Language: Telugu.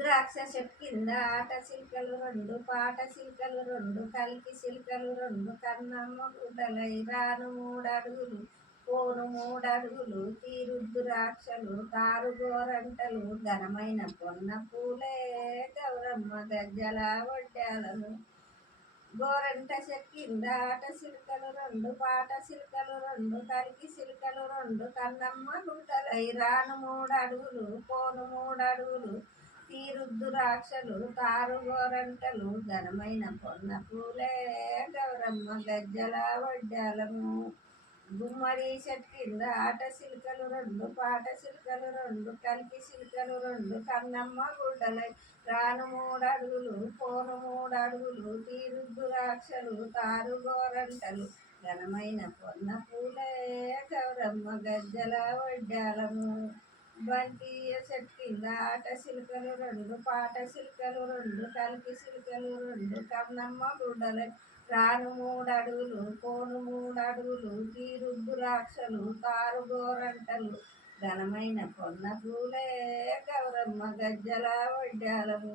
ద్రాక్ష చెట్టు కింద ఆట సిల్కలు రెండు పాట సిల్కలు రెండు కలికి సిల్కలు రెండు కన్నమ్మ గుడ్డలై రాను మూడడుగులు పోను మూడడుగులు తీరుద్దు రాక్షలు తారు గోరంటలు ఘనమైన పొన్న పూలే గౌరమ్మ గజ్జల వడ్డాలను గోరంట చెక్కింద ఆట సిల్కలు రెండు పాట సిల్కలు రెండు కలికి సిల్కలు రెండు కన్నమ్మ గుడ్డలై రాను మూడడుగులు పోను మూడడుగులు తీరుద్దు రాక్షలు తారు గోరంటలు ఘనమైన పొన్న పూలే గౌరమ్మ గజ్జల వడ్డాలము గుమ్మడి చెట్టు కింద ఆట సిల్కలు రెండు పాట సిల్కలు రెండు కలికి సిల్కలు రెండు కన్నమ్మ గుడ్డలై రాను మూడడుగులు పోను మూడడుగులు తీరుద్దు రాక్షలు తారు గోరంటలు ఘనమైన పొన్న పూలే గౌరమ్మ గజ్జల వడ్డాలము బంతియ చెట్టు కింద ఆట సిల్కలు రెండు పాట సిల్కలు రెండు కలికి సిల్కలు రెండు కన్నమ్మ గుడ్డలై రాను మూడడుగులు పోను మూడడుగులు తీరుద్దు రాక్షలు తారు గోరంటలు ఘనమైన పొన్న పూలే గౌరమ్మ గజ్జల వడ్డాలము.